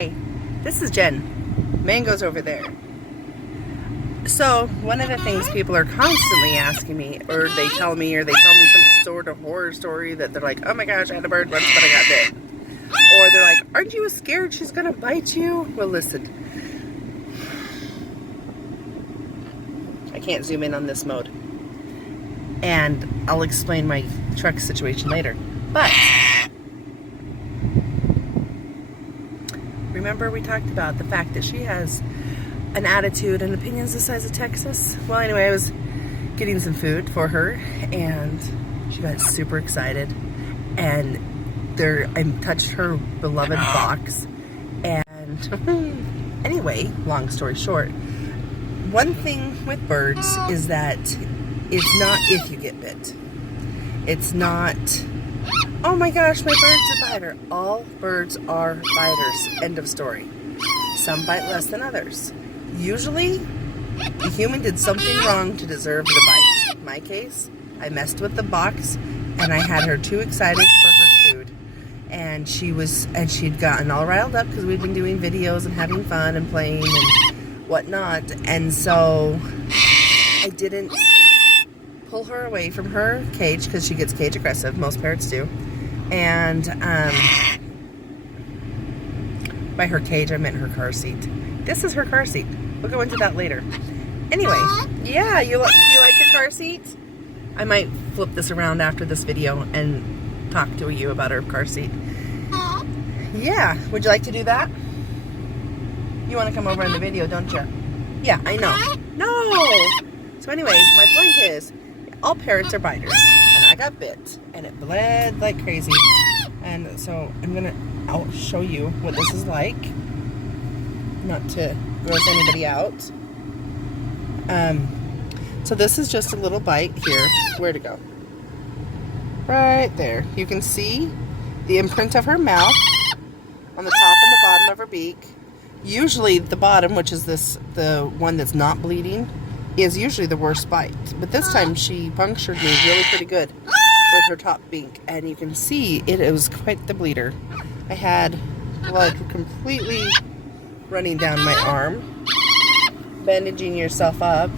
Hey, this is Jen. Mango's over there. So, one of the things people are constantly asking me, or they tell me some sort of horror story that they're like, oh my gosh, I had a bird once, but I got bit. Or they're like, aren't you scared she's gonna bite you? Well, listen. I can't zoom in on this mode. And I'll explain my truck situation later. But remember we talked about the fact that she has an attitude and opinions the size of Texas? Well, anyway, I was getting some food for her and she got super excited, and I touched her beloved box, and anyway, long story short, one thing with birds is that it's not if you get bit. It's not, oh my gosh, my bird's a biter. All birds are biters. End of story. Some bite less than others. Usually, the human did something wrong to deserve the bite. In my case, I messed with the box and I had her too excited for her food. And she'd gotten all riled up because we'd been doing videos and having fun and playing and whatnot. And so I didn't pull her away from her cage because she gets cage aggressive. Most parrots do. And by her cage, I meant her car seat. This is her car seat. We'll go into that later. Anyway, yeah, you like your car seat? I might flip this around after this video and talk to you about her car seat. Yeah, would you like to do that? You want to come over in the video, don't you? Yeah, I know. No! So anyway, my point is, all parrots are biters, and I got bit, and it bled like crazy. And so I'll show you what this is like, not to gross anybody out. So this is just a little bite here. Where to go? Right there. You can see the imprint of her mouth on the top and the bottom of her beak. Usually the bottom, which is the one that's not bleeding, is usually the worst bite. But this time she punctured me really pretty good with her top beak, and you can see it was quite the bleeder. I had blood completely running down my arm. Bandaging yourself up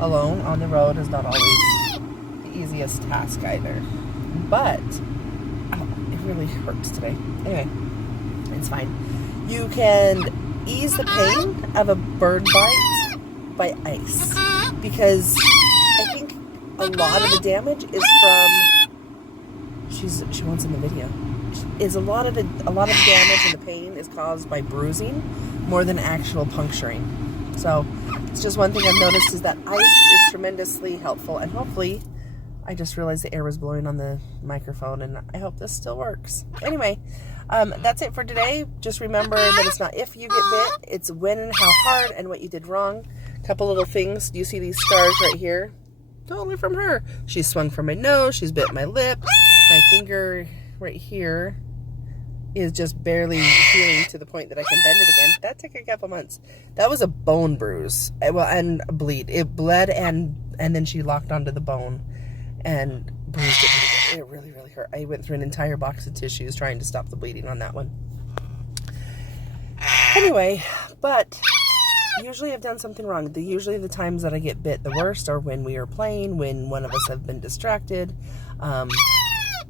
alone on the road is not always the easiest task either. But it really hurts today. Anyway, it's fine. You can ease the pain of a bird bite by ice, because I think a lot of the damage is from, she wants in the video, is a lot of the damage and the pain is caused by bruising more than actual puncturing. So it's just one thing I've noticed is that ice is tremendously helpful, and hopefully, I just realized the air was blowing on the microphone, and I hope this still works. Anyway, that's it for today. Just remember that it's not if you get bit, it's when and how hard and what you did wrong. Couple little things. Do you see these scars right here? Totally from her. She's swung from my nose. She's bit my lip. My finger right here is just barely healing to the point that I can bend it again. That took a couple months. That was a bone bruise. Well, and a bleed. It bled and then she locked onto the bone and bruised it pretty good. It really, really hurt. I went through an entire box of tissues trying to stop the bleeding on that one. Anyway, but usually I've done something wrong. Usually the times that I get bit the worst are when we are playing, when one of us have been distracted.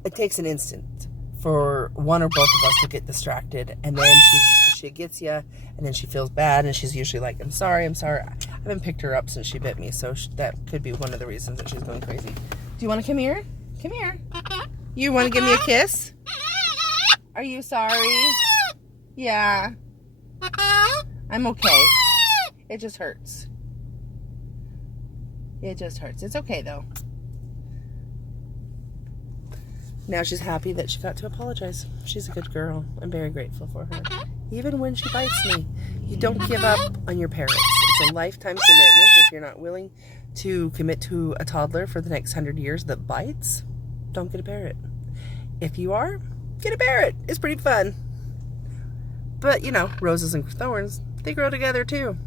It takes an instant for one or both of us to get distracted, and then she gets you, and then she feels bad, and she's usually like, I'm sorry. I haven't picked her up since she bit me, so that could be one of the reasons that she's going crazy. Do you want to come here? Come here. You want to give me a kiss? Are you sorry? Yeah. I'm okay. It just hurts. It just hurts. It's okay, though. Now she's happy that she got to apologize. She's a good girl. I'm very grateful for her. Even when she bites me, you don't give up on your parrots. It's a lifetime commitment. If you're not willing to commit to a toddler for the next 100 years that bites, don't get a parrot. If you are, get a parrot. It's pretty fun. But, roses and thorns, they grow together too.